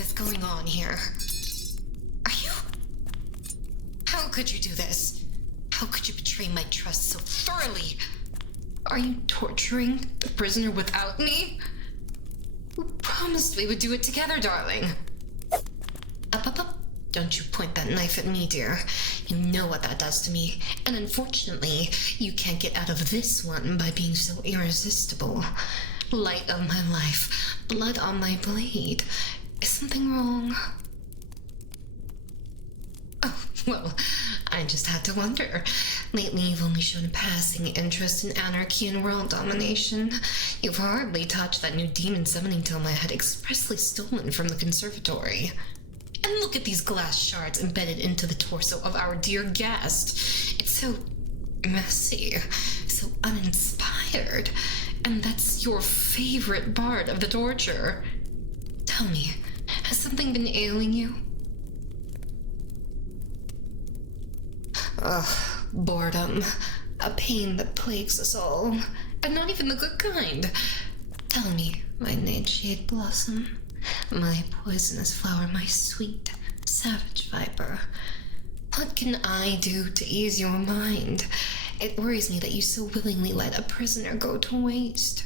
is going on here? Are you... How could you do this? How could you betray my trust so thoroughly? Are you torturing the prisoner without me? We promised we would do it together, darling. Up. Don't you point that knife at me, dear. You know what that does to me. And unfortunately, you can't get out of this one by being so irresistible. Light of my life, blood on my blade. Is something wrong? Oh, well, I just had to wonder. Lately, you've only shown a passing interest in anarchy and world domination. You've hardly touched that new demon summoning tome I had expressly stolen from the conservatory. And look at these glass shards embedded into the torso of our dear guest. It's so messy, so uninspired. And that's your favorite part of the torture. Tell me, has something been ailing you? Ugh, boredom. A pain that plagues us all. And not even the good kind. Tell me, my nightshade blossom. My poisonous flower, my sweet, savage viper. What can I do to ease your mind? It worries me that you so willingly let a prisoner go to waste.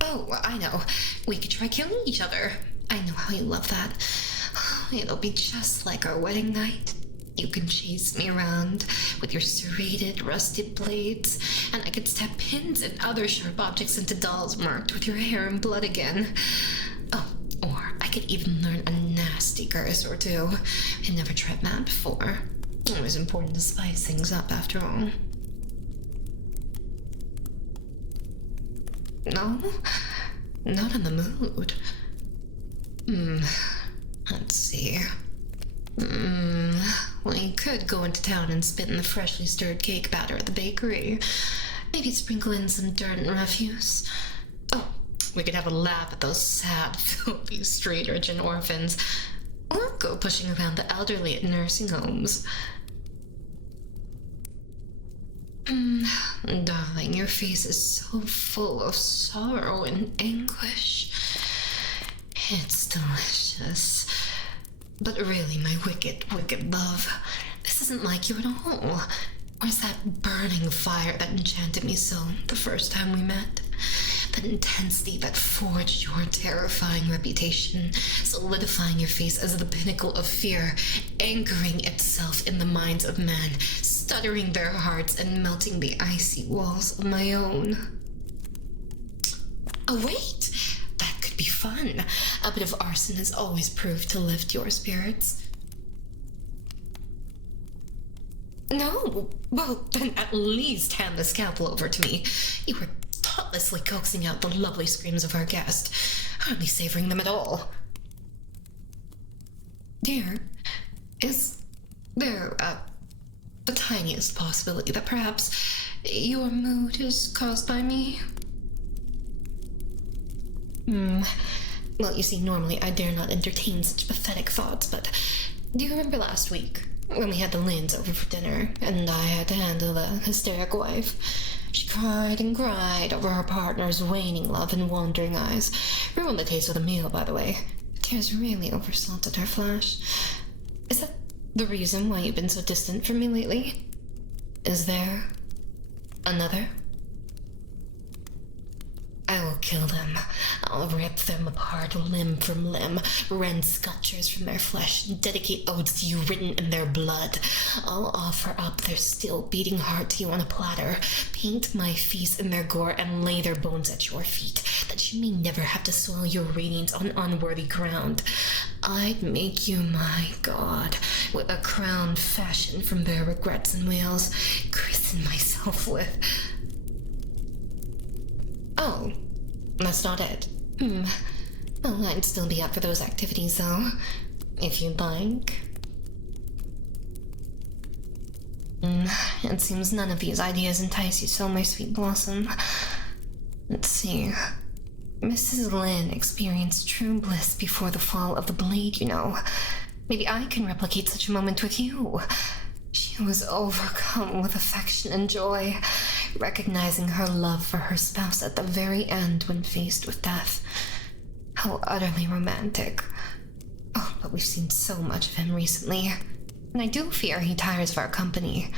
Oh, I know. We could try killing each other. I know how you love that. It'll be just like our wedding night. You can chase me around with your serrated, rusted blades, and I could stab pins and other sharp objects into dolls marked with your hair and blood again. Oh, or I could even learn a nasty curse or two. I never tried that before. It was important to spice things up after all. No? Not in the mood. Let's see. We could go into town and spit in the freshly stirred cake batter at the bakery. Maybe sprinkle in some dirt and refuse. Oh, we could have a laugh at those sad, filthy street urchin orphans. Or go pushing around the elderly at nursing homes. Darling, your face is so full of sorrow and anguish. It's delicious. But really, my wicked, wicked love, this isn't like you at all. Where's that burning fire that enchanted me so the first time we met? That intensity that forged your terrifying reputation, solidifying your face as the pinnacle of fear, anchoring itself in the minds of men, stuttering their hearts and melting the icy walls of my own. Oh, wait! That could be fun. A bit of arson has always proved to lift your spirits. No? Well, then at least hand the scalpel over to me. You were thoughtlessly coaxing out the lovely screams of our guest, hardly savoring them at all. Dear, is there the tiniest possibility that perhaps your mood is caused by me? Well, you see, normally I dare not entertain such pathetic thoughts, but do you remember last week when we had the Lynns over for dinner and I had to handle the hysteric wife? She cried and cried over her partner's waning love and wandering eyes. Ruined the taste of the meal, by the way. Tears really oversalted her flesh. Is that the reason why you've been so distant from me lately? Is there another? I will kill them. I'll rip them apart limb from limb, rend sculptures from their flesh, and dedicate odes to you written in their blood. I'll offer up their still beating heart to you on a platter, paint my face in their gore, and lay their bones at your feet, that you may never have to soil your radiance on unworthy ground. I'd make you my god, with a crown fashioned from their regrets and wails, christen myself with... Oh, that's not it. Well, I'd still be up for those activities, though, if you'd like. It seems none of these ideas entice you so, my sweet blossom. Let's see. Mrs. Lynn experienced true bliss before the fall of the blade, you know. Maybe I can replicate such a moment with you. She was overcome with affection and joy, recognizing her love for her spouse at the very end when faced with death. How utterly romantic. Oh, but we've seen so much of him recently, and I do fear he tires of our company.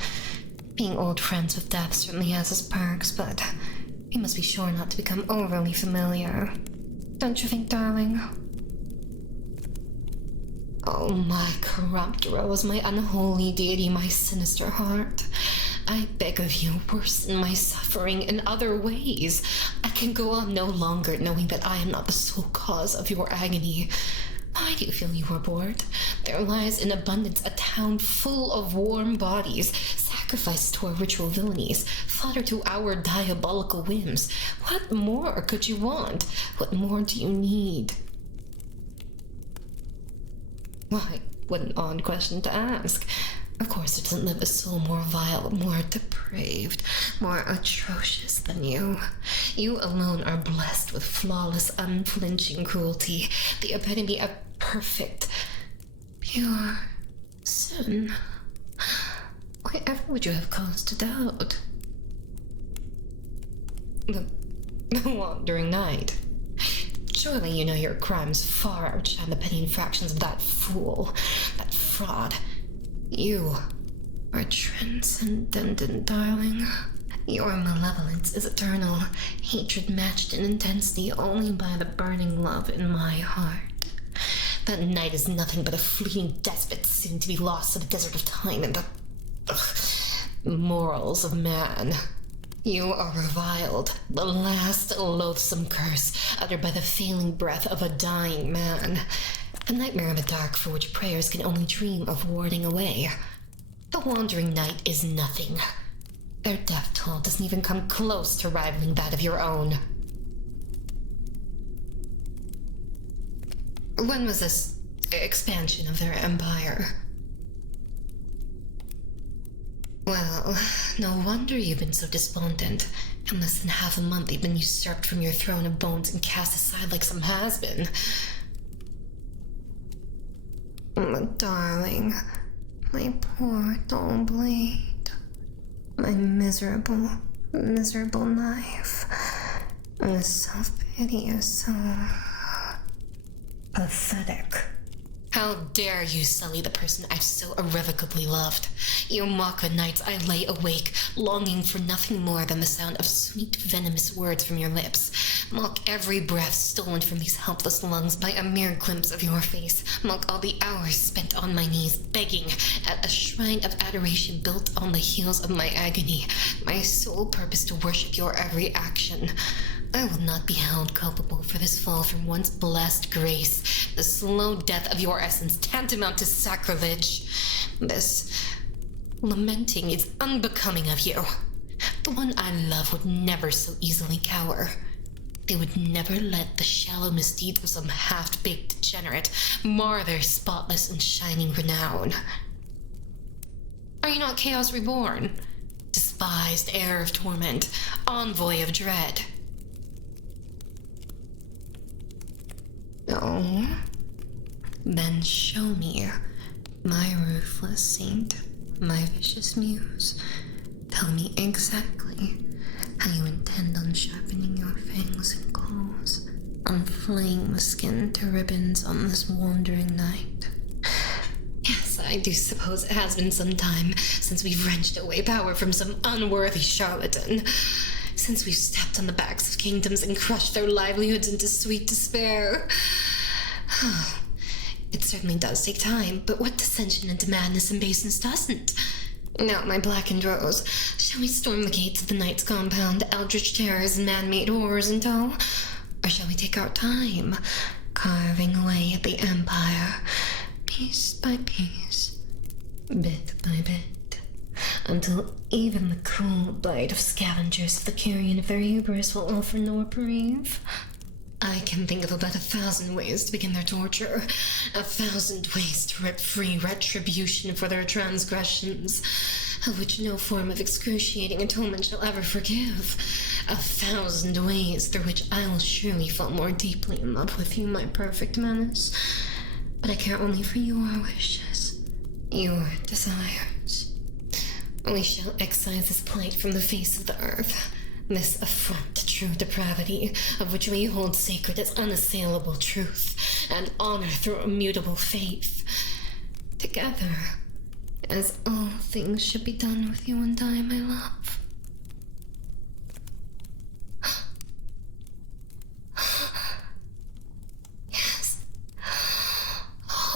Being old friends with death certainly has its perks, but he must be sure not to become overly familiar. Don't you think, darling? Oh, my corrupt rose, my unholy deity, my sinister heart. I beg of you, worsen my suffering in other ways. I can go on no longer knowing that I am not the sole cause of your agony. Why do you feel you are bored? There lies in abundance a town full of warm bodies, sacrificed to our ritual villainies, fodder to our diabolical whims. What more could you want? What more do you need? Why, what an odd question to ask. Of course, there doesn't live a soul more vile, more depraved, more atrocious than you. You alone are blessed with flawless, unflinching cruelty, the epitome of perfect, pure sin. Why ever would you have cause to doubt? The wandering knight. Surely you know your crimes far outshine the petty infractions of that fool, that fraud. You are transcendent, darling. Your malevolence is eternal, hatred matched in intensity only by the burning love in my heart. That night is nothing but a fleeting despot soon to be lost in the desert of time and the morals of man. You are reviled, the last loathsome curse uttered by the failing breath of a dying man. A nightmare in the dark for which prayers can only dream of warding away. The wandering night is nothing. Their death toll doesn't even come close to rivaling that of your own. When was this expansion of their empire? Well, no wonder you've been so despondent. In less than half a month, you've been usurped from your throne of bones and cast aside like some has-been. Oh, darling, my poor dull blade, my miserable, miserable knife. The self-pity is so pathetic. How dare you sully the person I've so irrevocably loved? You mock nights I lay awake, longing for nothing more than the sound of sweet, venomous words from your lips. Mock every breath stolen from these helpless lungs by a mere glimpse of your face. Mock all the hours spent on my knees, begging at a shrine of adoration built on the heels of my agony, my sole purpose to worship your every action. I will not be held culpable for this fall from once blessed grace, the slow death of your essence tantamount to sacrilege. This lamenting is unbecoming of you. The one I love would never so easily cower. They would never let the shallow misdeeds of some half-baked degenerate mar their spotless and shining renown. Are you not Chaos Reborn? Despised heir of torment, envoy of dread. No. Then show me, my ruthless saint, my vicious muse. Tell me exactly how you intend on sharpening your fangs and claws, on flaying the skin to ribbons on this wandering night. Yes, I do suppose it has been some time since we've wrenched away power from some unworthy charlatan. Since we've stepped on the backs of kingdoms and crushed their livelihoods into sweet despair. It certainly does take time, but what descension into madness and baseness doesn't? Now, my blackened rose, shall we storm the gates of the night's compound, eldritch terrors and man-made horrors in tow? Or shall we take our time, carving away at the empire, piece by piece, bit by bit, until even the cool bite of scavengers of the carrion of their hubris will offer no reprieve? I can think of about 1,000 ways to begin their torture, 1,000 ways to rip free retribution for their transgressions, of which no form of excruciating atonement shall ever forgive, 1,000 ways through which I will surely fall more deeply in love with you, my perfect menace. But I care only for your wishes, your desires. We shall excise this plight from the face of the earth, this affront to true depravity, of which we hold sacred as unassailable truth, and honor through immutable faith. Together, as all things should be done with you and I, my love. Yes.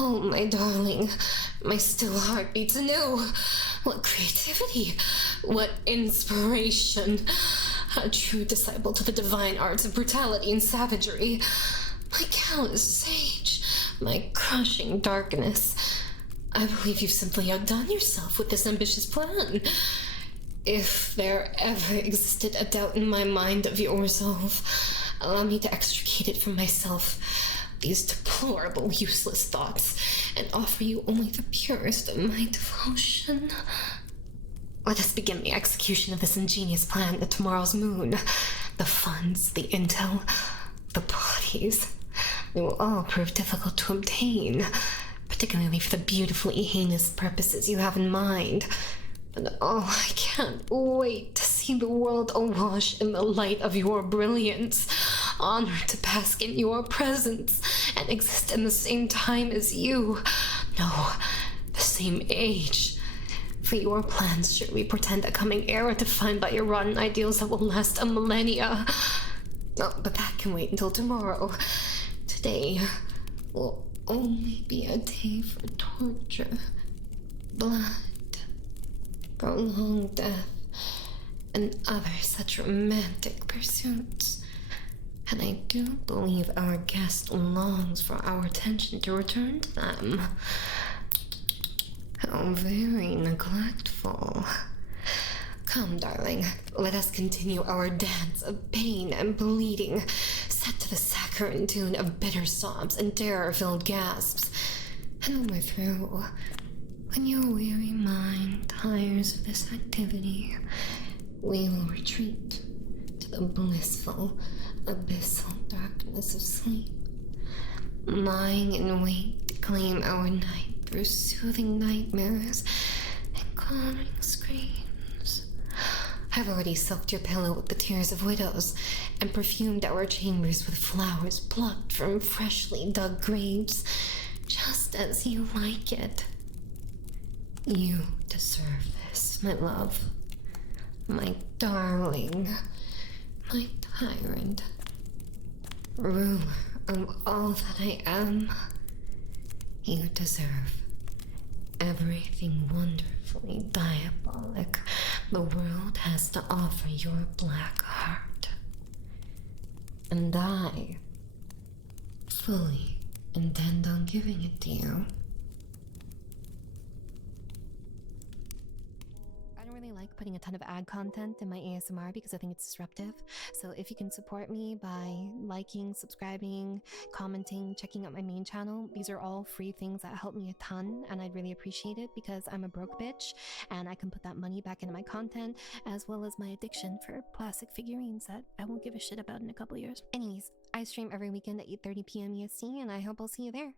Oh, my darling, my still heart beats anew. What creativity, what inspiration. A true disciple to the divine arts of brutality and savagery. My callous sage, my crushing darkness. I believe you've simply outdone yourself with this ambitious plan. If there ever existed a doubt in my mind of your resolve, allow me to extricate it from myself, these deplorable, useless thoughts, and offer you only the purest of my devotion. Let us begin the execution of this ingenious plan at tomorrow's moon. The funds, the intel, the bodies, they will all prove difficult to obtain, particularly for the beautifully heinous purposes you have in mind. But oh, I can't wait to see the world awash in the light of your brilliance, honored to bask in your presence, and exist in the same time as you. No, the same age. For your plans surely portend a coming era defined by your rotten ideals that will last a millennia. Oh, but that can wait until tomorrow. Today will only be a day for torture, blood, prolonged death, and other such romantic pursuits. And I do believe our guest longs for our attention to return to them. How very neglectful. Come, darling, let us continue our dance of pain and bleeding, set to the saccharine tune of bitter sobs and terror-filled gasps. And when we're through, when your weary mind tires of this activity, we will retreat to the blissful, abyssal darkness of sleep, lying in wait to claim our night through soothing nightmares and calming screams. I've already soaked your pillow with the tears of widows and perfumed our chambers with flowers plucked from freshly dug graves, just as you like it. You deserve this, my love, my darling, my tyrant, ruler of all that I am. You deserve everything wonderfully diabolic the world has to offer your black heart. And I fully intend on giving it to you. I don't really like putting a ton of ad content in my ASMR because I think it's disruptive. So if you can support me by liking, subscribing, commenting, checking out my main channel, these are all free things that help me a ton, and I'd really appreciate it because I'm a broke bitch and I can put that money back into my content, as well as my addiction for plastic figurines that I won't give a shit about in a couple years. Anyways, I stream every weekend at 8:30 p.m. EST, and I hope I'll see you there.